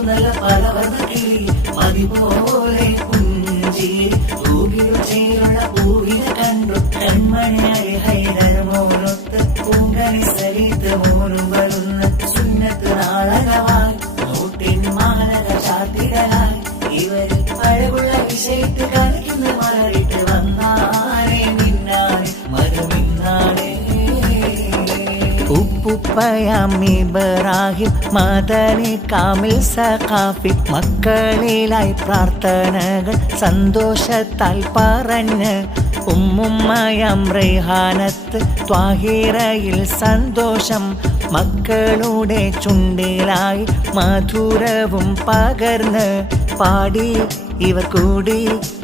നല്ല പലവർണ്ണ കിളി മതിപോലെ കുഞ്ചി പൂകിൽ ചേരുള്ള പൂവിനെ കണ്ടു കൺമണിയായി ഹൈദർ മോനൊത്ത് പൂങ്കണി സരിത്ത് മോനും വരുന്ന സുന്നത്ത് നാളകമായി നോട്ടിൻ മാലക ചാത്തിടലായി ഇവര് അഴകുള്ള വിഷയത്ത് കളിക്കുന്ന മലരിട്ട് വന്നാനേ നിന്നാനേ മരുമിന്നാനേ ഉപ്പുപ്പയാം ഇബ്രാഹിം മദനി കാമിൽ സഖാഫി മക്കളിലായി പ്രാർത്ഥനകൾ സന്തോഷത്താൽ പറഞ്ഞ് ഉമ്മുമ്മയാം റൈഹാനത്ത് ത്വാഹിറയിൽ സന്തോഷം മക്കളുടെ ചുണ്ടിലായി മധുരവും പകർന്ന് പാടി ഇവർ കൂടി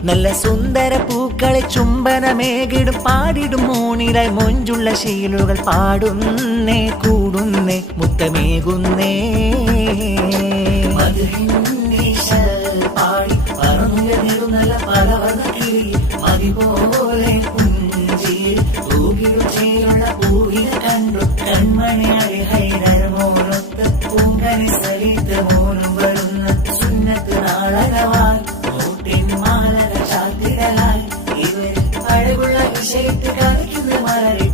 നല്ല സുന്ദര പൂക്കളെ ചുംബനമേകിടും പാടിടും മോണിലായി മൊഞ്ചുള്ള ശീലുകൾ പാടുന്നേ കൂടുന്നേ മുത്തമേകുന്നേ പാടി പറന്നുയർന്നിടും നല്ല പലവർണ്ണ കിളി മതിപോലെ കുഞ്ചി പൂകിൽ ചേരുള്ള പൂവിനെ കണ്ടു കൺമണിയായി ഹൈദർ മോനൊത്ത് പൂങ്കണി സരിത്ത് മോനും വരുന്ന സുന്നത്ത് നാളകമായി നോട്ടിൻ മാലക ചാത്തിടലായി ഇവര് അഴകുള്ള വിഷയത്ത് കളിക്കുന്ന മലരി